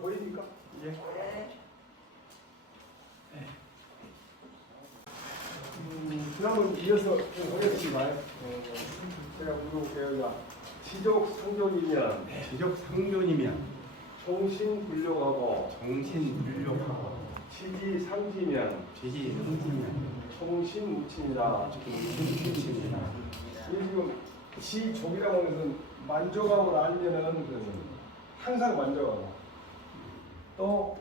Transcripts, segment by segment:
보입니까? 예. 그러면 이어서 좀 하겠지만 제가 물어볼게요. 지적 상존이면 지적 상존이면 총신불력하고 정신불력하고 지지 상지면 지지 상지면 총신무친이다. 정신무친이다. 이 지금 지족이라고 하는 것은 만족함을 알면은 항상 만족하고 또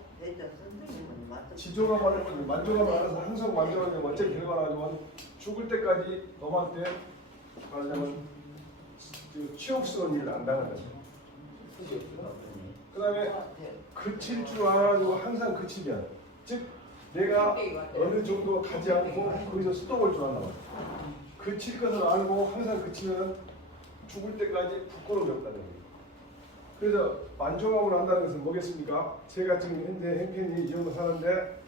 지족함을 만족함을 알아서 항상 만족하는 게 어째 결과가 나지만 죽을 때까지 너한테 말하자면 치욕스러운 일을 안 당하는 거죠. 그 다음에 그칠 줄 알아가지고 항상 그치면 즉 내가 어느 정도 가지 않고 거기서 스톱할 줄 안다. 그칠 것을 알고 항상 그치면 죽을 때까지 부끄러움이 없다는 거예요. 그래서 만족함을 한다는 것은 뭐겠습니까? 제가 지금 현재 행편이 이 정도 사는데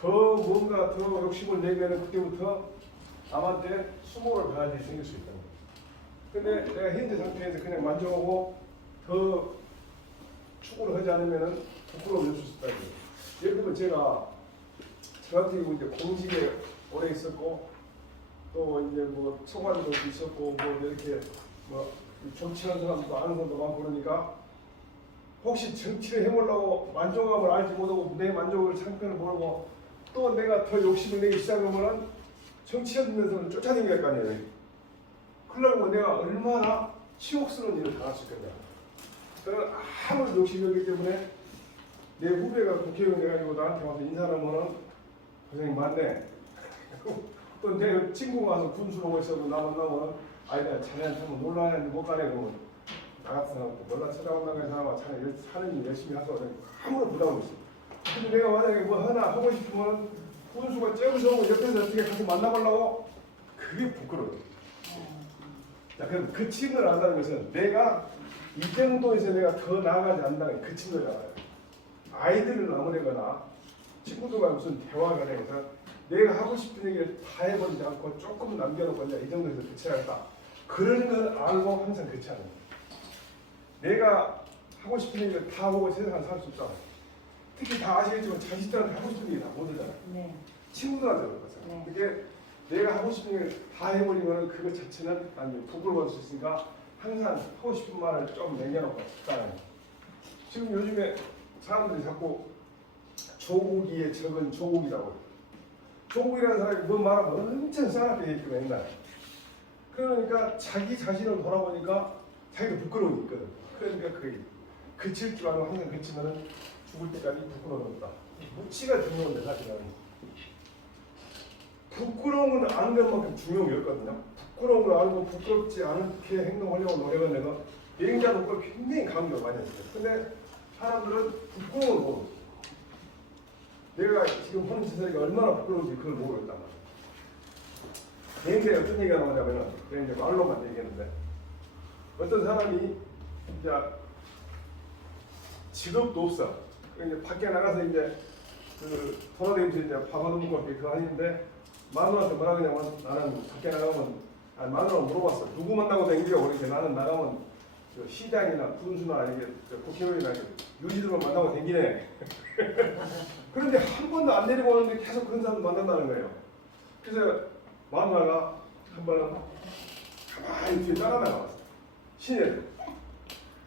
더 뭔가 더 욕심을 내면 그때부터 남한테 수모를 받아야 일이 생길 수 있다는 거예요. 근데 내가 현재 상태에서 그냥 만족하고 더 추구를 하지 않으면 부끄러움이 없을 수 있다는 거예요. 예를 들면 제가 저 같은 경우 이제 공직에 오래 있었고 또 이제 뭐 소관도 있었고 뭐 이렇게 뭐 정치하는 사람도 아는 사람도 많고 그러니까 혹시 정치를 해보려고 만족함을 알지 못하고 내 만족을 상편을 모르고 또 내가 더 욕심을 내기 시작하면은 정치하면서는 쫓아다닐 거 아니에요. 그러면 내가 얼마나 치욕스러운 일을 당할 수 있겠냐. 저는 아무리 욕심이 없기 때문에 내 후배가 국회의원 돼가지고 나한테 와서 인사하면은 고생이 많네. 또 내 친구가 와서 군수로 오고 있어도 나 만나면 아니 내가 자네한테 한번 놀러 가는데 못 가네 그러면 나 같은 사람 놀러 찾아온다고 해서 사람아 자네 사는 일 열심히 하서 아무런 부담 없어. 근데 내가 만약에 뭐 하나 하고 싶으면 군수가 째고서 오고 옆에서 어떻게 가서 만나보려고 그게 부끄러워. 자 그럼 그침을 안다는 것은 내가 이 정도에서 내가 더 나아가지 않는다는 그 침을 알아요. 아이들을 나무래거나 친구들과 무슨 대화가 되면서 내가 하고 싶은 얘기를 다 해버리지 않고 조금 남겨놓고 이 정도에서 그쳐야겠다. 그런 걸 알고 항상 그치하는 거예요. 내가 하고 싶은 얘기를 다 하고 세상을 살 수 없잖아요. 특히 다 아시겠지만 자식들한테 하고 싶은 얘기 다 못하잖아요. 네. 친구들한테 그렇거든요. 네. 그게 내가 하고 싶은 얘기를 다 해버리면 그것 자체는 아니 부끄러워할 수 있으니까 항상 하고 싶은 말을 좀 남겨놓고 싶다는 거예요. 지금 요즘에 사람들이 자꾸 조국이의 적은 조국이라고 해요. 조국이라는 사람이 뭐 말하면 엄청 싸납게 얘기했거든 옛날에. 그러니까 자기 자신을 돌아보니까 자기도 부끄러움이 있거든. 그러니까 그게 그칠 줄 알고 항상 그치면은 죽을 때까지 부끄러움이 없다. 무치가 중요한데 사실은 부끄러움을 아는 것만큼 중요한 게 없거든요. 부끄러움을 알고 부끄럽지 않게 행동하려고 노력은 내가 여행자도 그걸 굉장히 강조를 많이 했어요. 근데 사람들은 부끄러움을 모르고 내가 지금 하는 짓이 얼마나 부끄러운지 그걸 모르겠단 말이야. 여행자가 어떤 얘기가 나오냐면은 그냥 이제 말로만 얘기했는데 어떤 사람이 이제 직업도 없어. 이제 밖에 나가서 이제 그 돌아다니면서 이제 밥 얻어먹고 그거 하는데 마누라한테 뭐라 그러냐면 나는 밖에 나가면 마누라가 물어봤어. 누구 만나고 다니냐고 그러니까 나는 나가면 그 시장이나 군수나 이게 국회의원이나 유지들만 만나고 다니네. 그런데 한 번도 안 내리고 오는데 계속 그런 사람 만난다는 거예요. 그래서 마누라가 한 번은 가만히 뒤에 따라다녀왔어. 시내를.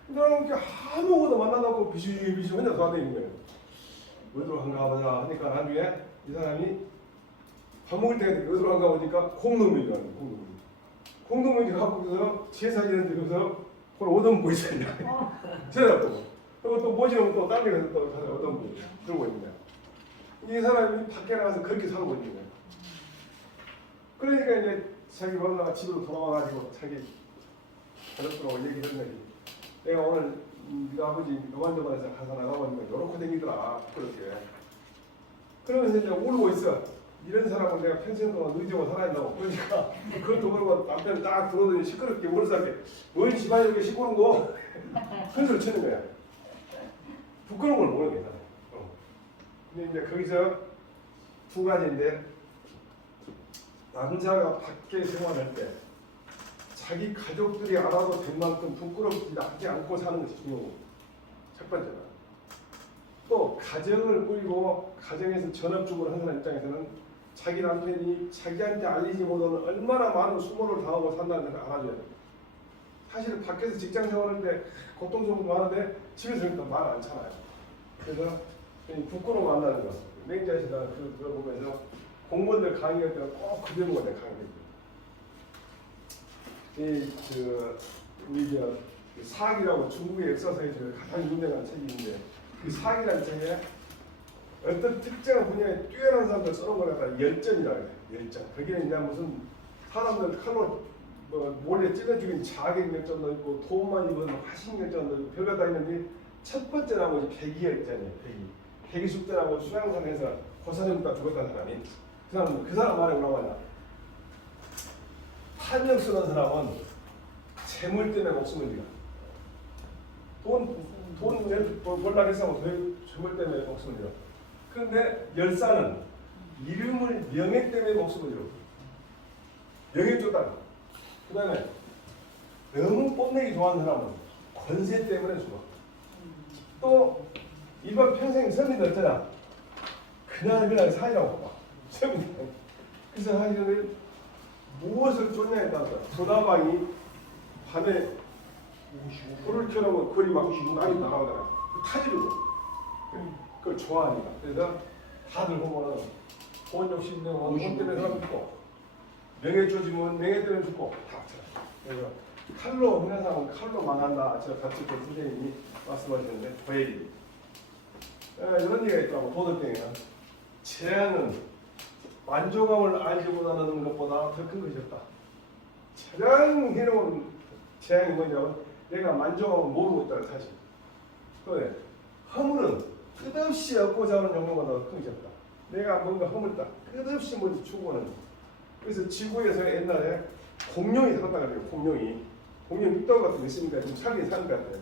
그러니까 아무것도 만나놓고 비실비실 혼자 돌아다니는 거예요. 어디로 한가 보자 하니까 나중에 이 사람이 밥 먹을 때가 되니까 어디로 한가 보니까 공동묘지라는 거예요. 공동묘지. 공동묘지 갖고서 제사지는 데서 그걸 얻어먹고 있어요. 제사도. 그리고 또 모시면 또 딴 데 가서 또 가서 얻어먹고 들고 있는 거예요. 이 사람이 밖에 나가서 그렇게 살고 있는 거예요. 그러니까 이제 자기 마누라가 집으로 돌아와가지고 자기 가족들하고 얘기를 했는데 내가 오늘 네가 아버지 요만저만해서 가서 나가보니까 요렇게 댕기더라 그렇게. 그러면서 이제 울고 있어. 이런 사람은 내가 평생 동안 의지하고 살아야 된다고. 그러니까 그것도 그러고 남편 딱 들어오더니 시끄럽게 울었을게. 뭘 집안이 이렇게 시끄러운 거? 큰 소리 치는 거야. 부끄러운 걸 모르는 거야. 근데 이제 거기서 두 가지인데 남자가 밖에 생활할 때 자기 가족들이 알아도 될 만큼 부끄럽지 않고 사는 것이 중요하고 첫 번째는 또 가정을 꾸리고 가정에서 전업주부를 하는 사람 입장에서는 자기 남편이 자기한테 알리지 못하는 얼마나 많은 수모를 당하고 산다는 걸 알아줘야 돼. 사실 밖에서 직장 생활할 때 고통스러움도 많은데 집에서 그러니까 말 안 참아요. 그래서 부끄러워 한다는 거. 맹자시다 그걸 보면서 공무원들 강의할 때는 꼭 그 대목을 내가 강의해요. 우리 사학이라고 중국의 역사서에 가장 유명한 책이 있는데 그 사학이라는 책에 어떤 특정한 분야에 뛰어난 사람들 써놓은 걸 갖다 열전이라고 해요. 열전. 그게 이제 무슨 사람들 칼로 몰래 찔러 죽인 자객 열전도 있고 돈 많이 버는 화신 열전도 있고 별거 다 있는데 첫 번째라고 백이 열전이에요. 백이 숙제라고 수양산에서 고사령부터 죽었다는 사람이 그 사람 말에 뭐라고 하냐. 탄력 쓰는 사람은 재물 때문에 목숨을 잃어. 돈 벌라고 했으면 재물 때문에 목숨을 잃어. 그런데 열사는 이름을 명예 때문에 목숨을 잃어. 명예 쫓다가. 그 다음에 너무 뽐내기 좋아하는 사람은 권세 때문에 죽어. 또 이번 평생 선민들 있잖아. 그날 사이라고 봐. 그래서 사실은 무엇을 쫓냐에 따라서 소다방이 밤에 불을 켜놓으면 거리 막 나이 나가잖아. 타지르고 그걸 좋아하니까. 그래서 다들 보면은 돈 욕심 있는 돈 때문에 사람 죽고 명예 쪼지면 명예 때문에 죽고 다 합쳐요. 그래서 칼로 흔한 사람은 칼로 망한다. 제가 같이 본 선생님이 말씀하셨는데 고얘기 이런 얘기가 있더라고. 도덕경에는 재앙은 만족함을 알기보다는 것보다 더 큰 것이 없다. 가장 해놓은 재앙이 뭐냐면 내가 만족함을 모르고 있다는 사실. 그래. 허물은 끝없이 얻고 자는 욕망보다 더 큰 것이 없다. 내가 뭔가 허물다. 끝없이 뭔지 추구하는 거. 그래서 지구에서 옛날에 공룡이 살았다 그래요. 공룡이 육다우 같은 거 있으니까 좀 살긴 사는 것 같아요.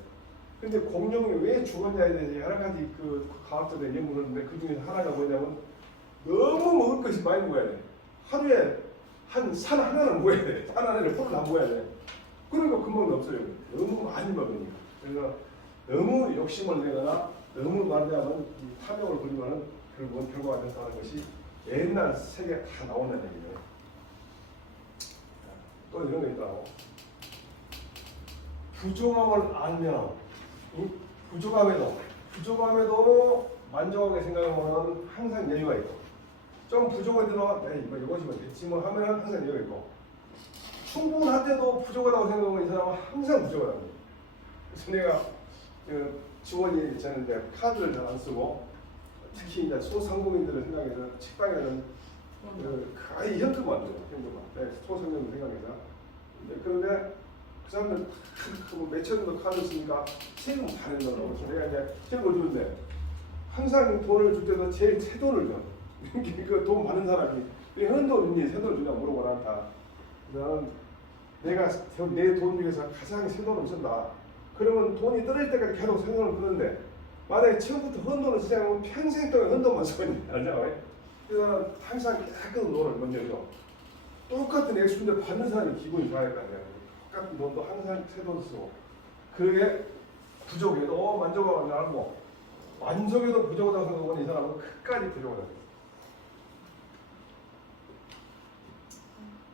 근데 공룡이 왜 죽었냐에 대해서 여러 가지 그 과학자들의 연구를 하는데 그 중에서 하나가 뭐냐면 너무 먹을 것이 많이 먹어야 돼. 하루에 한 산 하나는 먹어야 돼. 산 하나를 풀을 다 먹어야 돼. 그러니까 금방 없어요. 너무 많이 먹으니까. 그래서 너무 욕심을 내거나 너무 말대하면 탐욕을 부리면 결국은 결과가 된다는 것이 옛날 세계에 다 나온다는 얘기예요. 또 이런 거 있다고. 부족함을 알면 부족함에도 만족하게 생각하면 항상 여유가 있고 좀 부족한 데로 이것이면 됐지 뭐 하면 항상 여유가 있고 충분할 때도 부족하다고 생각하면 이 사람은 항상 부족하다는 거예요. 그래서 내가 지원이 되는데 카드를 잘 안 쓰고 특히 이제 소상공인들을 생각해서 식당에는 거의 현금만 줘요. 현금만. 소상공인 생각해서. 그런데 그 사람들 몇천도 카드 쓰니까 세금 다 낸다고. 그래서 내가 이제 세금을 주는데 항상 돈을 줄 때도 제일 새 돈을 줘. 그 돈 받는 사람이 현돈이니 새 돈을 주냐 물어보 나한테. 그래서 내가 내 돈 중에서 가장 새 돈을 쓴다. 그러면 돈이 떨어질 때까지 계속 새 돈을 쓰는데 만약에 처음부터 헌돈을 쓰자면 평생 동안 헌돈만 쓰고 있는 거죠. 그래서 항상 깨끗한 돈을 먼저 줘. 똑같은 액수인데 받는 사람이 기분이 좋아야 될 거 아니야. 똑같은 돈도 항상 새 돈 쓰고. 그게 부족해도 만족하고 나고 만족해도 부족하다고 생각하면 이 사람은 끝까지 부족하다.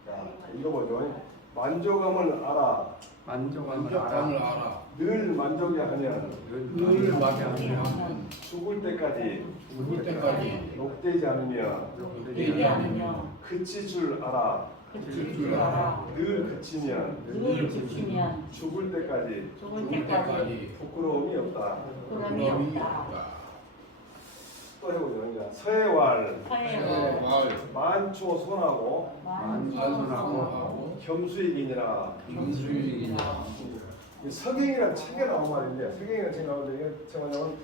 자, 읽어보죠. 만족함을 알아. 만족함을 알아. 늘 만족이 하면 늘 만족하면 죽을 때까지 욕되지 않으며 그칠 줄 알아. 늘 그치면 죽을 때까지 부끄러움이 없다. 또 해보죠. 서해왈 만초손하고 겸수익이니라. 서경이라는 책에 나온 말인데 서경이라는 책에 나오는데 이게 뭐냐면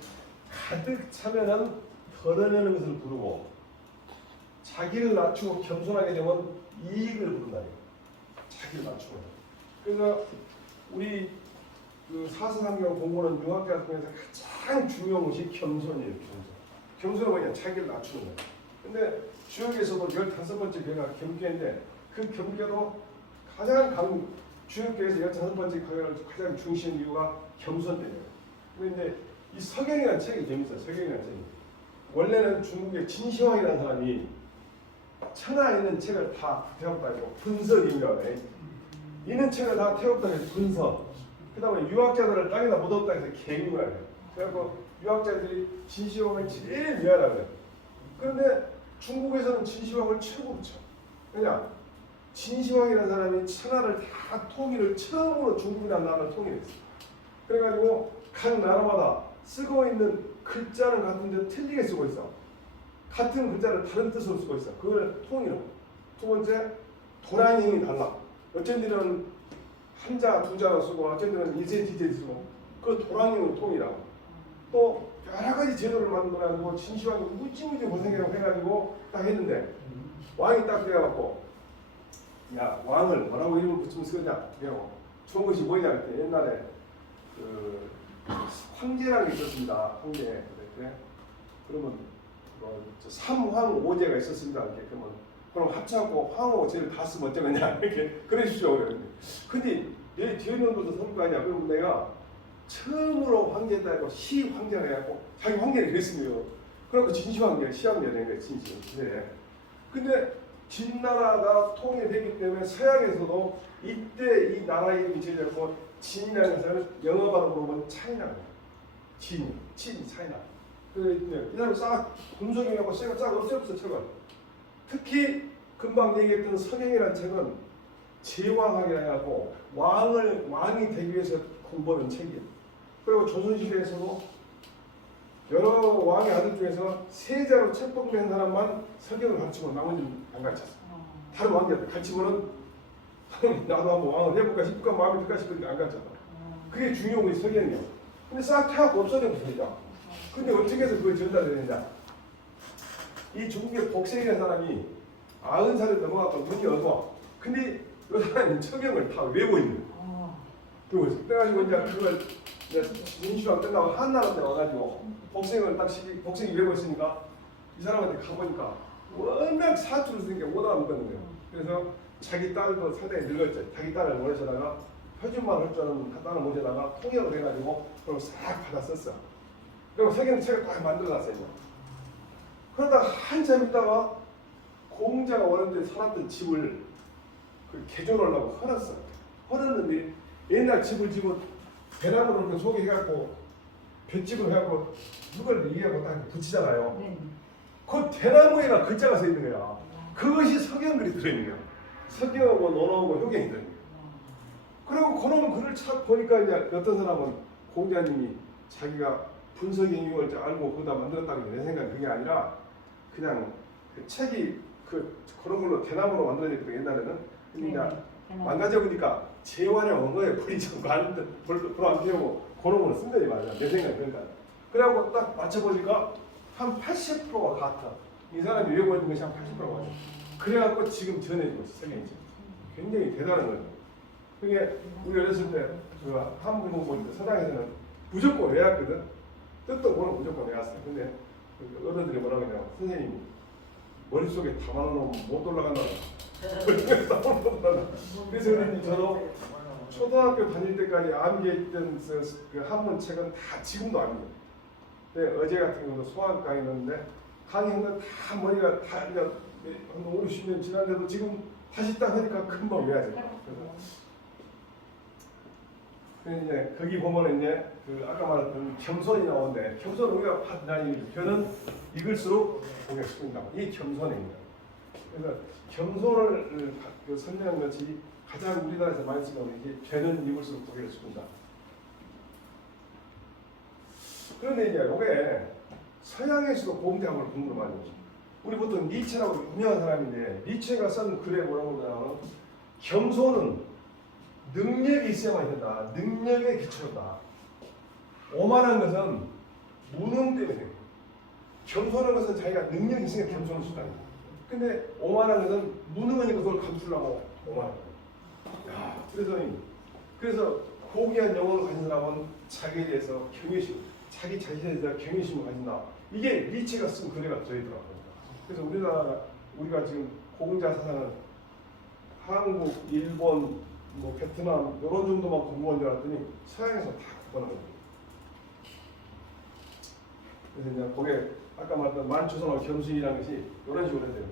가득 차면은 덜어내는 것을 부르고 자기를 낮추고 겸손하게 되면 이익을 부른다. 자기를 낮추고. 그래서 우리 그 사서상경 공부는 융합대학 중에서 가장 중요한 것이 겸손이에요. 겸손은 뭐냐? 자기를 낮추는 거예요. 근데 주역에서도 15번째 교회가 겸교인데 그 겸교도 가장 주역교회에서 15번째 교회를 가장 중시한 이유가 겸손 때문에. 근데 이 서경이라는 책이 재밌어요. 서경이라는 책이. 원래는 중국의 진시황이라는 사람이 천하에 있는 책을 다 태웠다고 분석인가 있는 책을 다 태웠다고 해서 분석. 그 다음에 유학자들을 땅에다 묻었다 해서 개인거예요. 그래서 유학자들이 진시황을 제일 미워하라고 해요. 그런데 중국에서는 진시황을 최고 붙여. 왜냐? 진시황이라는 사람이 천하를 다 통일을 처음으로 중국이라는 나라를 통일했어. 그래가지고 각 나라마다 쓰고 있는 글자는 같은데 틀리게 쓰고 있어. 같은 글자를 다른 뜻으로 쓰고 있어. 그걸 통일하고. 두 번째, 도량형이 달라. 어쩐 데는 한자, 두자로 쓰고 어쩐 데는 이세, 지제 쓰고 그 도량형을 통일하고 또 여러 가지 제도를 만들어가지고 진시황이 무지무지 고생이라고 해가지고 딱 했는데 왕이 딱 돼갖고 야 왕을 뭐라고 이름을 붙이면 쓰겠냐 배워. 좋은 것이 뭐냐 할 때 옛날에 그 황제라는 게 있었습니다. 황제. 그래? 그러면 삼황 오제가 있었습니다. 이렇게 그럼 합쳐갖고 황오제를 다 쓰면 어쩌겠냐 이렇게 그러십시오. 근데 내 뒤에 있는 것도 선거 아니야. 그럼 내가 처음으로 황제다 해고 시 황제가 해갖고 자기 황제를 그랬으면 그래갖고 진시황제 시황제가 된 거예요. 진시. 네. 근데 진나라가 통일되기 때문에 서양에서도 이때 이 나라 이름이 지어졌고 진이라는 것을 영어 발음으로 보면 차이나예요. 진, 차이나. 그래서 이 사람 싹 분석이라고 싹 없애버렸어 책을. 특히 금방 얘기했던 서경이라는 책은 제왕학이라 해갖고 왕이 되기 위해서 공부하는 책이에요. 그리고 조선시대에서도 여러 왕의 아들 중에서 세자로 책봉된 사람만 서경을 가르치고 나머지는 안 가르쳤어. 다른 왕자들 가르치고는 나도 한번 왕을 해볼까 싶을까 마음이 들까 싶으니까 안 가르쳤다. 그게 중요한 것이 서경이에요. 근데 싹 해갖고 없어져버리죠. 근데 어떻게 해서 그걸 전달되느냐. 이 중국의 복생이라는 사람이 90살이 넘어가고 눈이 어두워. 근데 그 사람이 서경을 다 외우고 있는 거예요. 그래가지고 이제 그걸 민주주의가 끝나고 한나라 때 와가지고 복생을 딱 복생이 외우고 있으니까 이 사람한테 가보니까 워낙 사투를 쓰니까 못 알아듣는 거예요. 그래서 자기 딸도 상당히 늙었죠. 자기 딸을 모셔다가 표준말 할 줄 아는 딸을 모셔다가 통역을 해가지고 그걸 싹 받아 썼어. 그리고 서경 책을 딱 만들어놨어요. 그러다가 한참 있다가 공자가 원하는데 살았던 집을 그 개조를 하려고 헐었어. 헐었는데 옛날 집을 지고 배나무로 이렇게 소개해갖고 볏집을 해갖고 누굴 얘기하고 딱 붙이잖아요. 네. 그 대나무에가 글자가 써 있는 거야. 그것이 서경글이 들어있는 거야. 서경하고 논어하고 효경이 들어있는 거야. 그리고 그런 글을 착 보니까 이제 어떤 사람은 공자님이 자기가 분석의 이유를 알고 거기다 만들었다는 게 내 생각은 그게 아니라 그냥 그 책이 그런 걸로 대나무로 만들어졌거든 옛날에는. 근데 이제 망가져보니까 재활용 거에 불이 좀 가는데 불로 안 피우고 그런 거는 쓴 거지 말이야. 내 생각은 그러니까. 그래갖고 딱 맞춰보니까 한 80%가 같아. 이 사람이 외우고 있는 것이 한 80%가 같아. 그래갖고 지금 전해지고 있어. 세계에 굉장히 대단한 거예요. 그게 우리 어렸을 때 한국 공부할 때 서당에서는 무조건 외웠거든. 뜻도 모르고 무조건 외웠어요. 근데 어른들이 뭐라고 하냐면 선생님이 머릿속에 담아놓으면 못 올라간다고. 그래서 그런지 저도 초등학교 다닐 때까지 암기했던 그 한문 책은 다 지금도 암기해요. 근데 어제 같은 경우도 수학 강의였는데 강의하면 다 머리가 다 한 5, 60년 지났는데도 지금 다시 딱 하니까 금방 외워져. 그래서 이제 거기 보면 이제 그 아까 말했던 겸손이 나오는데 겸손 우리가 판단이 저는 읽을수록 보기가 쉽습니다. 이 겸손입니다. 그래서 겸손을 설명한 것이 가장 우리나라에서 많이 쓰는 게 죄는 입을수록 보기가 쉽습니다. 그런데 이제 이게 서양에서도 공대학을 공부를 많이 해요. 우리 보통 니체라고 유명한 사람인데 니체가 쓴 글에 뭐라고 하냐면 겸손은 능력이 있어야만 된다. 능력의 기초다. 오만한 것은 무능 때문에 생겨요. 겸손한 것은 자기가 능력이 있으니까 겸손할 수가 있다. 근데 오만한 것은 무능하니까 그걸 감추려고 오만한 거예요. 그래서 고귀한 영혼을 가진 사람은 자기에 대해서 경외심, 자기 자신에 대해서 경외심을 가진다. 이게 니체가 쓴 글에가 들어있더라고요. 그래서 우리가 지금 공자 사상은 한국, 일본, 베트남 이런 정도만 공부한 줄 알았더니 서양에서 다 공부하는 거예요. 그래서 이제 거기에 아까 말했던 만초선호 겸손이라는 것이 이런 식으로 해야 돼요.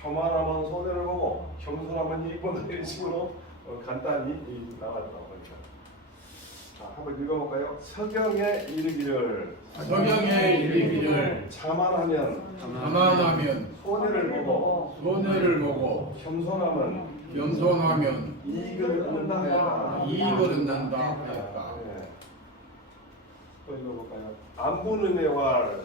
교만하면 손해를 보고 겸손하면 이익 본다 이런 식으로 간단히 나왔다고 합니다. 자, 한번 읽어볼까요? 서경에 이르기를 성경에 이르기를 자만하면 가만하면 손해를 보고 손해를 보고 겸손하면 겸손하면 이익을 얻는다 하였다. 이익을 얻는다 하였다. 네. 또 읽어볼까요? 안분음의 왈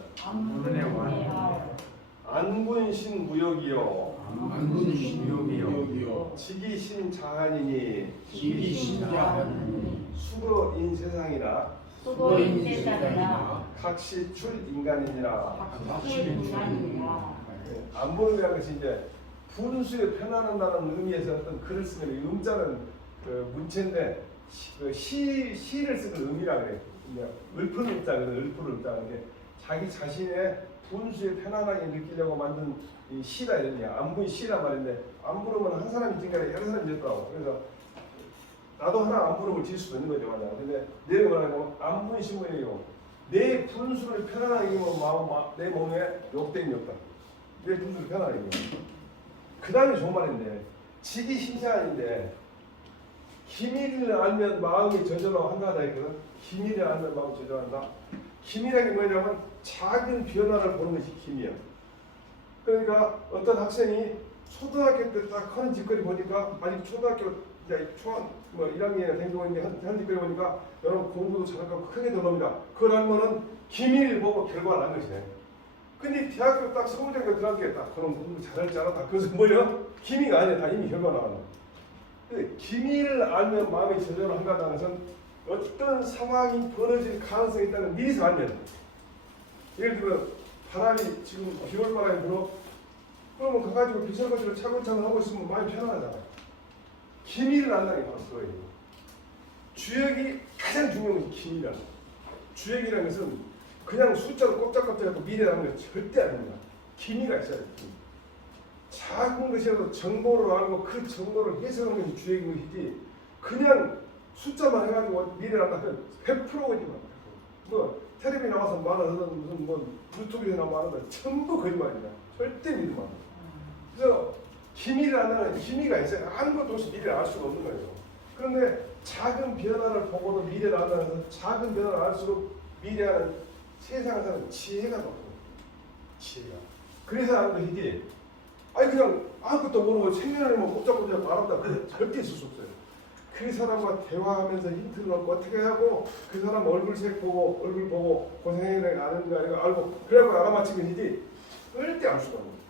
안분신 무역이요 안분이 무역이요 지기신 자한이니 지기 신자하니 수거인 세상이나 수고인 세상이나 각시 출 인간이니라. 각시인간이라. 안분음이라는 것이 이제 분수에 편안한다는 의미에서 어떤 글을 쓰면 이 음자는 그 문체인데 시를 쓰는 의미라 그래요. 읊은 음자거든. 읊은 음자. 이게 자기 자신의 분수에 편안하게 느끼려고 만든 이 시라 이러냐. 안분 시란 말인데 안분음은 한 사람이 지금까지 여러 사람이 지었더라고. 그래서 나도 하나 안분음을 지을 수도 있는 거죠, 만약. 근데 내가 말하자면 안분 신문이에요. 내 분수를 편안하게 내 몸에 욕됨이 없다. 내 분수를 편안하게. 그 다음에 좋은 말인데 지기 신자인데 기밀을 알면 마음이 저절로 한가하다 했거든. 기밀을 알면 마음이 저절한다. 기밀이라는 게 뭐냐면 작은 변화를 보는 것이 기미야. 그러니까 어떤 학생이 초등학교 때 딱 하는 짓거리 보니까 아직 초등학교 초한 뭐 1학년에 된 경우인데 하는 짓거리 보니까 여러분 공부도 잘하고 크게 들어옵니다. 그걸 알면은 기밀을 보고 결과를 안 것이네. 근데 대학교 딱 서울대학교 들어가겠다. 그럼 공부 잘할 줄 알았다. 그래서 뭐야? 기미가 아니야. 다 이미 결과 나왔네. 근데 기밀을 알면 마음이 저절로 한가하다는 것은 어떤 상황이 벌어질 가능성이 있다는 미리서 알면. 예를 들어 바람이 지금 비올바람이 불어. 그러면 가가지고 비설거지를 차근차근 하고 있으면 마음이 편안하잖아. 기밀을 안다는 게 바로 그거예요. 주역이 가장 중요한 것이 기밀이라는 거예요. 주역이라는 것은 그냥 숫자로 꼼짝깜짝하고 미래라는 건 절대 아닙니다. 기미가 있어야 돼요. 작은 것이라도 정보를 알고 그 정보를 해석하는 것이 주역인 것이지 그냥 숫자만 해가지고 미래란다 하면 100%거짓말. 뭐 텔레비 나와서 말하는 무슨 뭐 유튜브에 나와 말하는 전부 거짓말이야. 절대 믿으면 안 돼. 그래서 기밀이라는 기미가 있어요. 아무것도 없이 미래를 알 수가 없는 거예요. 그런데 작은 변화를 보고도 미래를 안다는 것은 작은 변화를 알수록 미래하는 세상을 사는 지혜가 높은 거예요. 지혜가. 그래서 하는 것이지 아니 그냥 아무것도 모르고 생년을 뭐 꼼짝꼼짝 말한다. 절대 있을 수 없어요. 그 사람과 대화하면서 힌트를 얻고 어떻게 하고 그 사람 얼굴색 보고 얼굴 보고 고생해내 아는가 이거 알고 그래갖고 알아맞힌 것이지 절대 알 수가 없는 거예요.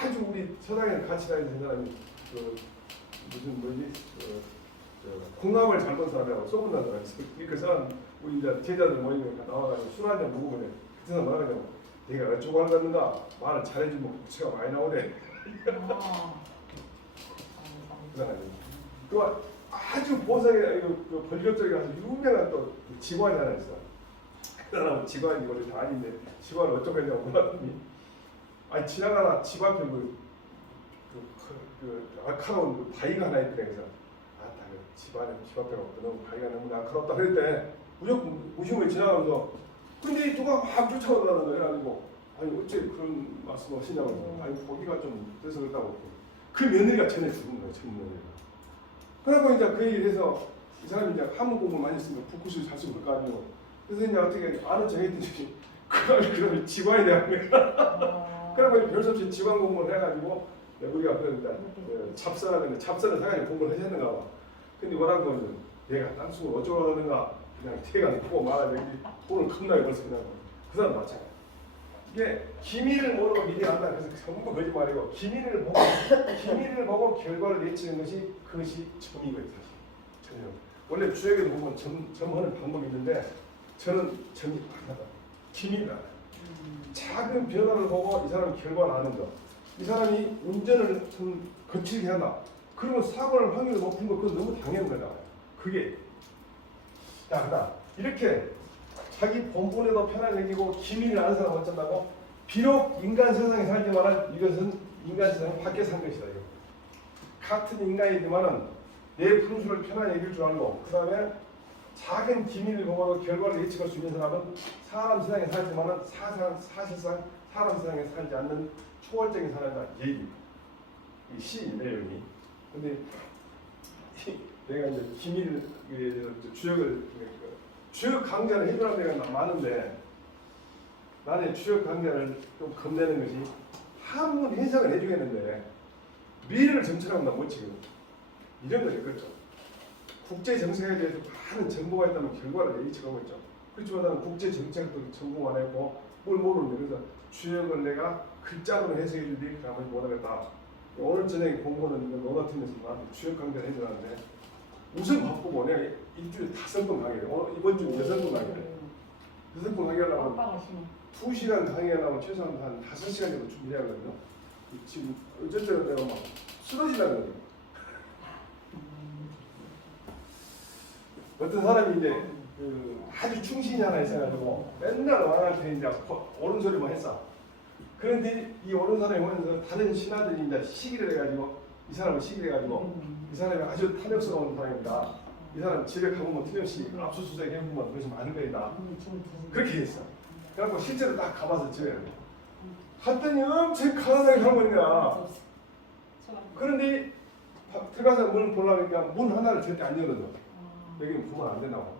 아주 우리 서당에 같이 다니는 사람이 그 무슨 뭐지 궁합을 잘 본 사람이라고 소문난 사람이 있어요. 그 사람 우리 이제 제자들 모이면 나와가지고 술 한잔 먹으면 그 사람 뭐라 그러냐면 내가 어쩌고 하려는가 말을 잘해주면 부채가 많이 나오네. 그 사람이 또 아주 보석의 그 벌교적인 아주 유명한 또 직관이 하나 있어. 그 사람은 직관이 원래 다 아닌데 직관을 어쩌고 했냐고 물었더니 아니 지나가다 집 앞에 그 날카로운 그 바위가 하나 있더래. 그래서 집 앞에 너무 바위가 너무 날카롭다 그랬대. 무조건 무심히 지나가면서 근데 누가 막 쫓아오더라는 거야. 그래가지고 아니 어째 그런 말씀을 하시냐고. 아니 거기가 좀 그래서 그렇다고. 그 며느리가 전에 죽은 거야. 전 며느리가. 그러고 이제 그 얘기를 해서 이 사람이 이제 한문 공부 많이 했으니까 북구수 잘 쓰고 그럴 거 아니에요. 그래서 이제 어떻게 아는 정했더니 그러면 직관이 되는 거야. 그러면 별수 없이 지방 공부를 해가지고 우리가 그러니까 잡사라는 잡사를 사가지고 공부를 하셨는가 봐. 근데 원한 거는 내가 땅수를 어쩌고 하는가 그냥 태가 보고 말하면 돈을 겁나게 벌써 그냥 그 사람 마찬가지. 이게 기밀을 모르고 미리 안다. 그래서 전부 거짓말이고 기밀을 보고 결과를 예측하는 것이 그것이 점이거든요. 사실 전혀. 원래 주역에도 보면 점하는 방법이 있는데 저는 점이 많다. 기밀이 많아요. 작은 변화를 보고 이 사람이 결과를 아는 거. 이 사람이 운전을 좀 거칠게 한다. 그러면 사고를 확률이 높은 거 그건 너무 당연한 거다. 그게 야, 이렇게 자기 본분에도 편하게 느끼고 기밀을 아는 사람은 어쩐다고? 비록 인간 세상에 살지만 이것은 인간 세상 밖에 산 것이다. 이거. 같은 인간이지만은 내 분수를 편하게 이길 줄 알고 그 다음에 작은 기밀을 보고 결과를 예측할 수 있는 사람은 사람 세상에 살지만은 사실상 사람 세상에 살지 않는 초월적인 사람이다. 이 시 내용이. 근데 내가 이제 기밀 주역 강좌를 해주라는 데가 많은데 나는 주역 강좌를 좀 겁내는 것이 한문 해석을 해주겠는데 미래를 정찰하면 나 못 지금 이런 거죠. 그렇죠. 국제 정세에 대해서 많은 정보가 있다면 결과를 예측하고 있죠. 그렇지만 나는 국제 정책도 전공 안 했고 뭘 모르는데 그래서 주역을 내가 글자로 해석해 주지 그러면 못하겠다. 오늘 저녁에 공부는 노나팀에서 나한테 주역 강좌를 해주라는데 우선 바꾸고 내가 일주일에 5번 강의해요. 이번 주 6번 강의해요. 6번 강의하려면 2시간 강의하려면 최소한 한 5시간 정도 준비해야 하거든요. 지금 어쨌든 내가 막 쓰러지려는 거예요. 어떤 사람이 이제 아주 충신이 하나 있어가지고 맨날 왕한테 이제 옳은 소리만 했어. 그런데 이 옳은 사람이 오면서 다른 신하들이 이제 시기를 해가지고 이 사람을 시기를 해가지고 이 사람이 아주 탐욕스러운 사람입니다. 이 사람 집에 가보면 틀림없이 압수수색 해보면 그것이 많은 거이다. 그렇게 했어. 그래갖고 실제로 딱 가봐서 집에 갔더니 엄청 가난하게 살고 있는 거야. 그런데 들어가서 문을 보려니까 문 하나를 절대 안 열어줘. 여기는 보면 안 된다고.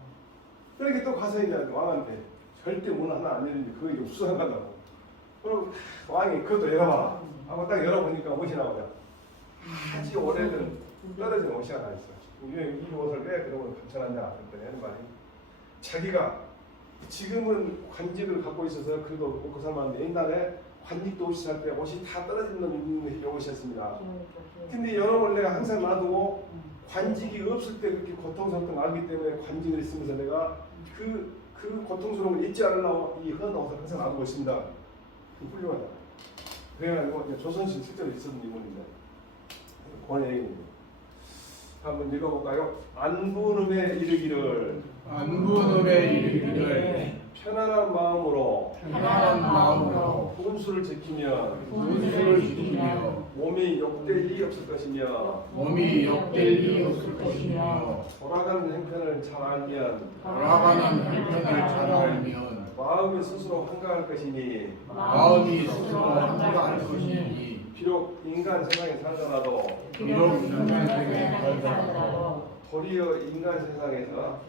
그렇게 또 가서 이제 왕한테 절대 문 하나 안 열리는데 그거 좀 수상하다고. 그리고 왕이 그것도 열어봐라. 하고 딱 열어보니까 옷이 나오냐. 아주 오래된 떨어진 옷이 하나 있어. 이 옷을 왜 그러면 감춰놨냐 그랬더니 하는 말이 자기가 지금은 관직을 갖고 있어서 그래도 먹고 살만한데 옛날에 관직도 없이 살 때 옷이 다 떨어지는 것이 옷이었습니다. 근데 여러분 내가 항상 놔두고 관직이 없을 때 그렇게 고통스럽던 걸 알기 때문에 관직을 있으면서 내가 그 고통스러움을 잊지 않으려고 이 헌 옷을 항상 놔두고 있습니다. 훌륭하다. 그래가지고 조선시 실제로 있었던 인물인데 권의 얘기입니다. 한번 읽어볼까요? 안부놈에 이르기를 편안한 마음으로 혼수를 지키며 몸이 욕될 일이 없을 것이며 돌아가는 형편을 잘 알면 마음이 스스로 한가할 것이니 비록 인간 세상에 살더라도 도리어 인간 세상에서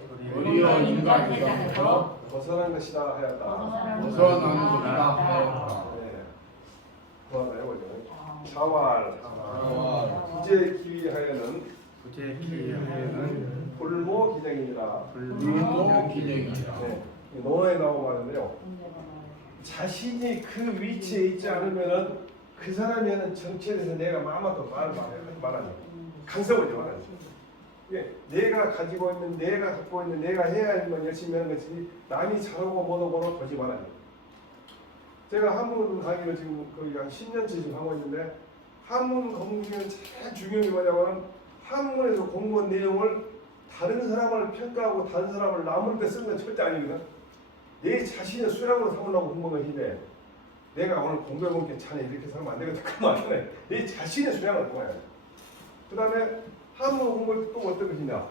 벗어난 것이다 하였다. 네. 그거 하나 해보죠. 자활 부재 기위하여는 불모 기정이니라. 네. 논어에 나오고 하는데요. 자신이 그 위치에 있지 않으면은 그 사람에는 정치에 대해서 내가 마음껏 하지 말아요. 간섭하지 말아요. 내가 가지고 있는, 내가 갖고 있는, 내가 해야 할 건 열심히 하는 것이 남이 잘하고 못하고 보지 말아요. 제가 한문 강의를 지금 거의 한 10년째 지금 하고 있는데 한문 공부 중에 제일 중요한 게 뭐냐면 한문에서 공부한 내용을 다른 사람을 평가하고 다른 사람을 나무를 때 쓰는 건 절대 아니거든. 내 자신의 수량으로 삼으려고 공부한 것인데 내가 오늘 공부해본 게 자네 이렇게 살면 안 되거든. 그러면 안 돼. 내 자신의 수량을 공부해야 돼. 그 다음에 한문 공부할 때 또 어떤 것이냐.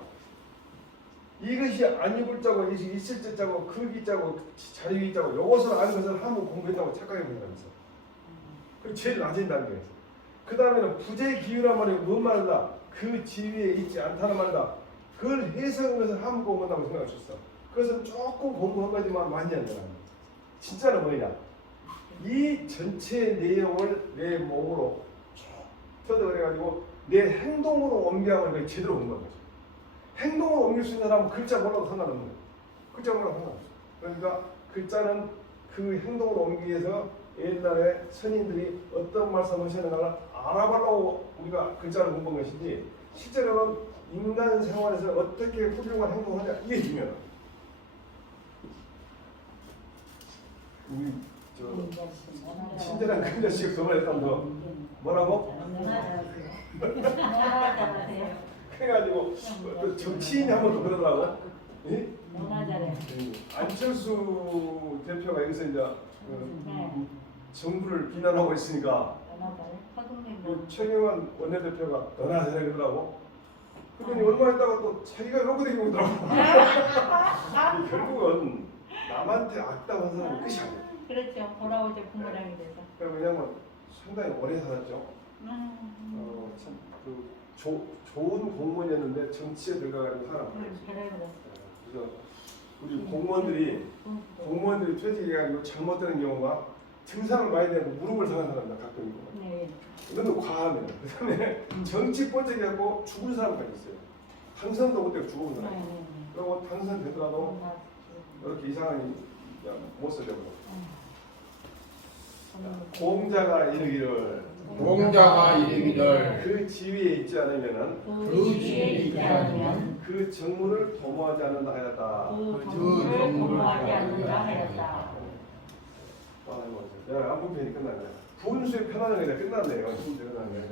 이것이 아니고 자고 이것이 있을 때 자고 극이 자고 자리이 자고 이것을 아는 것을 한문 공부했다고 착각해 버린다면서. 그 제일 낮아진다는 거예요. 그 다음에는 부재 기유란 말이 뭔 말이다. 그 지위에 있지 않다는 말이다. 그걸 해석한 것을 한문 공부한다고 생각하셨어. 그래서 조금 공부한 거지만 많이 안 되는 진짜는 뭐냐. 이 전체 내용을 내 몸으로 쭉 터득해가지고 내 행동으로 옮겨하면 그게 제대로 온 거죠. 행동으로 옮길 수 있는 사람은 글자 몰라도 상관없는 거예요. 글자 몰라도 상관없어요. 그러니까 글자는 그 행동으로 옮기기 위해서 옛날에 선인들이 어떤 말씀하시는가를 알아보려고 우리가 글자를 공부한 것이지 실제로는 인간 생활에서 어떻게 훌륭한 행동을 하냐 이게 중요하다. 우리 친절한 근자식 저번했던 거 뭐라고? 그래가지고 또 정치인이 한번 더 그러더라고. 예? 안철수 대표가 여기서 이제 정부를 비난하고 있으니까 최경환 원내대표가 너나 잘해 그러더라고. 그러더니 얼마 있다가 또 자기가 이러고 다니고 오더라고. 결국은 남한테 악담한 사람이 끝이 아니에요. 그렇죠. 돌아오죠 부모랑이 돼서. 그러니까 왜냐면 상당히 오래 살았죠. 참그 좋은 공무원이었는데 정치에 들어가는 사람. 잘해버렸어. 그래서 우리 공무원들이 퇴직해가지고 잘못되는 경우가 등산을 많이 되고 무릎을 상한 사람들 가끔 있고. 네. 너무 과하면 그다음에 정치 번쩍해갖고 죽은 사람까지 있어요. 당선도 못되고 죽은 사람. 그리고 당선 되더라도 이렇게 이상한 못 쓰려고. 공자가 이르기를 그 지위에 있지 않으면은 그 지위에 있지 않으면 그 정무를 도모하지 않는다 하였다. 그 정무를 도모하지 않는다 하였다. 야, 안본편이 끝났네. 분수의 편안하게 끝났네요. 분수의 편안하게.